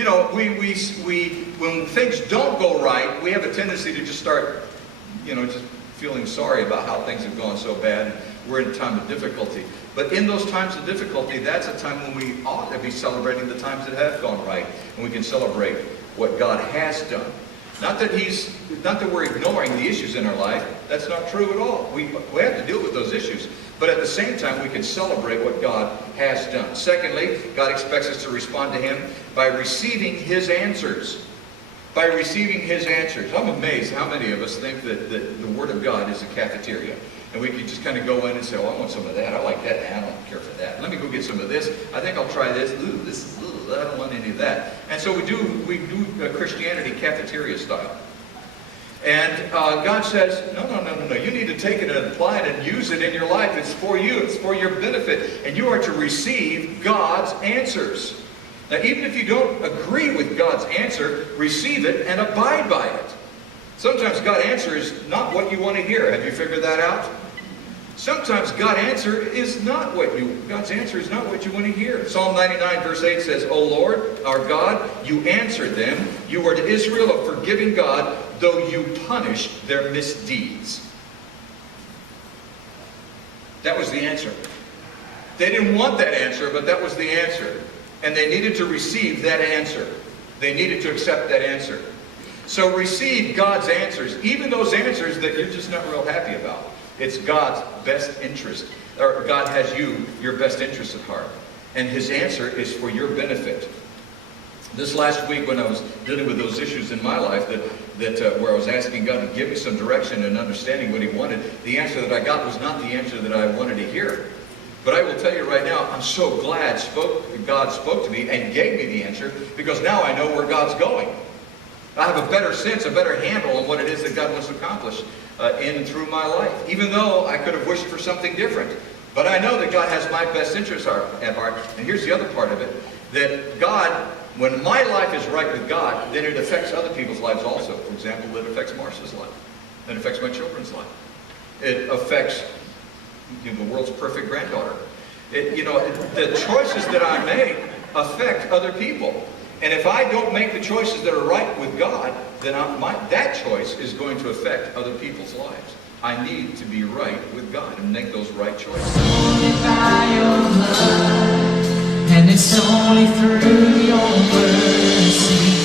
You know, when things don't go right, we have a tendency to just start, just feeling sorry about how things have gone so bad, and we're in a time of difficulty. But in those times of difficulty, that's a time when we ought to be celebrating the times that have gone right, and we can celebrate what God has done. Not that we're ignoring the issues in our life. That's not true at all. We have to deal with those issues. But at the same time, we can celebrate what God has done. Secondly, God expects us to respond to Him by receiving His answers. By receiving His answers. I'm amazed how many of us think that the Word of God is a cafeteria. And we can just kind of go in and say, oh, I want some of that. I like that. I don't care for that. Let me go get some of this. I think I'll try this. Ooh, this is, I don't want any of that. And so we do Christianity cafeteria style. And God says, no. You need to take it and apply it and use it in your life. It's for you. It's for your benefit. And you are to receive God's answers. Now, even if you don't agree with God's answer, receive it and abide by it. Sometimes God's answer is not what you want to hear. Have you figured that out? Sometimes God's answer is not what you want to hear. Psalm 99 verse 8 says, O Lord, our God, you answered them. You were to Israel a forgiving God, though you punished their misdeeds. That was the answer. They didn't want that answer, but that was the answer. And they needed to receive that answer. They needed to accept that answer. So receive God's answers, even those answers that you're just not real happy about. It's God's best interest, or God has your best interest at heart. And His answer is for your benefit. This last week when I was dealing with those issues in my life where I was asking God to give me some direction and understanding what He wanted, the answer that I got was not the answer that I wanted to hear. But I will tell you right now, I'm so glad God spoke to me and gave me the answer, because now I know where God's going. I have a better sense, a better handle on what it is that God wants to accomplish in and through my life. Even though I could have wished for something different. But I know that God has my best interest at heart. And here's the other part of it. That God, when my life is right with God, then it affects other people's lives also. For example, it affects Marcia's life. It affects my children's life. It affects the world's perfect granddaughter. The choices that I make affect other people. And if I don't make the choices that are right with God, then that choice is going to affect other people's lives. I need to be right with God and make those right choices. Only by your blood, and it's only through your mercy.